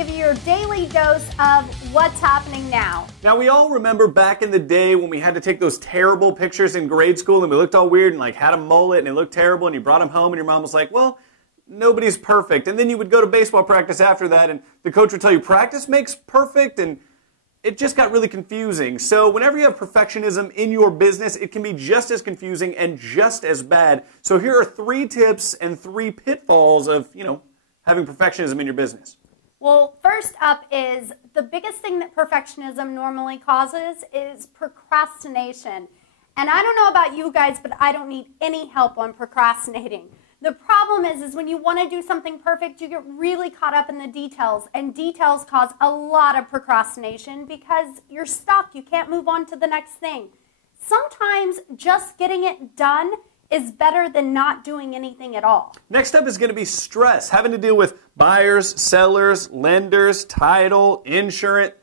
give you your daily dose of what's happening now. Now, we all remember back in the day when we had to take those terrible pictures in grade school and we looked all weird and like had a mullet and it looked terrible and you brought them home and your mom was like, well, nobody's perfect. And then you would go to baseball practice after that and the coach would tell you practice makes perfect, and it just got really confusing. So whenever you have perfectionism in your business, it can be just as confusing and just as bad. So here are 3 tips and 3 pitfalls of, having perfectionism in your business. Well, first up is the biggest thing that perfectionism normally causes is procrastination. And I don't know about you guys, but I don't need any help on procrastinating. The problem is when you want to do something perfect, you get really caught up in the details, and details cause a lot of procrastination because you're stuck. You can't move on to the next thing. Sometimes just getting it done is better than not doing anything at all. Next up is going to be stress, having to deal with buyers, sellers, lenders, title, insurance.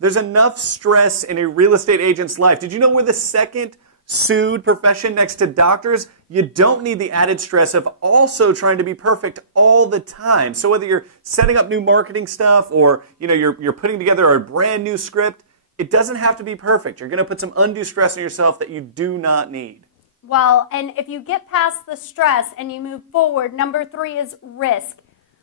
There's enough stress in a real estate agent's life. Did you know we're the second sued profession next to doctors? You don't need the added stress of also trying to be perfect all the time. So whether you're setting up new marketing stuff or you're putting together a brand new script, it doesn't have to be perfect. You're going to put some undue stress on yourself that you do not need. Well, and if you get past the stress and you move forward, number 3 is risk.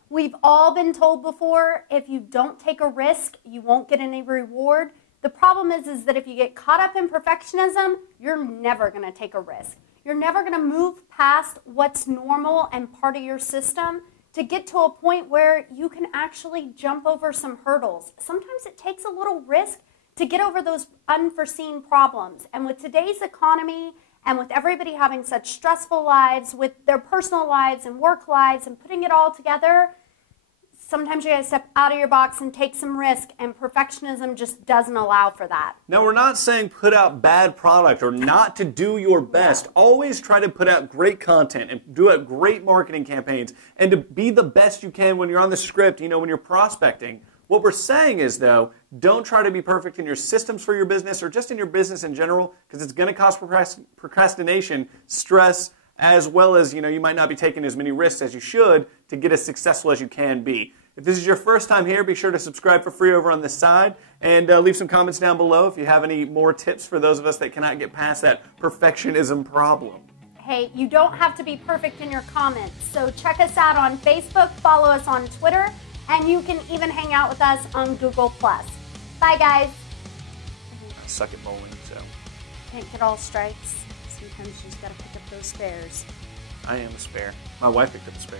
We've all been told before, if you don't take a risk, you won't get any reward. The problem is that if you get caught up in perfectionism, you're never going to take a risk. You're never going to move past what's normal and part of your system to get to a point where you can actually jump over some hurdles. Sometimes it takes a little risk to get over those unforeseen problems. And with today's economy and with everybody having such stressful lives with their personal lives and work lives and putting it all together, sometimes you gotta step out of your box and take some risk, and perfectionism just doesn't allow for that. Now, we're not saying put out bad product or not to do your best. Always try to put out great content and do great marketing campaigns and to be the best you can when you're on the script, when you're prospecting. What we're saying is, though, don't try to be perfect in your systems for your business or just in your business in general, because it's going to cause procrastination, stress, as well as, you might not be taking as many risks as you should to get as successful as you can be. If this is your first time here, be sure to subscribe for free over on this side and leave some comments down below if you have any more tips for those of us that cannot get past that perfectionism problem. Hey, you don't have to be perfect in your comments, so check us out on Facebook, follow us on Twitter, and you can even hang out with us on Google+. Bye, guys. I suck at bowling, so. Can't get all strikes. Sometimes you just gotta pick up those spares. I am a spare. My wife picked up a spare.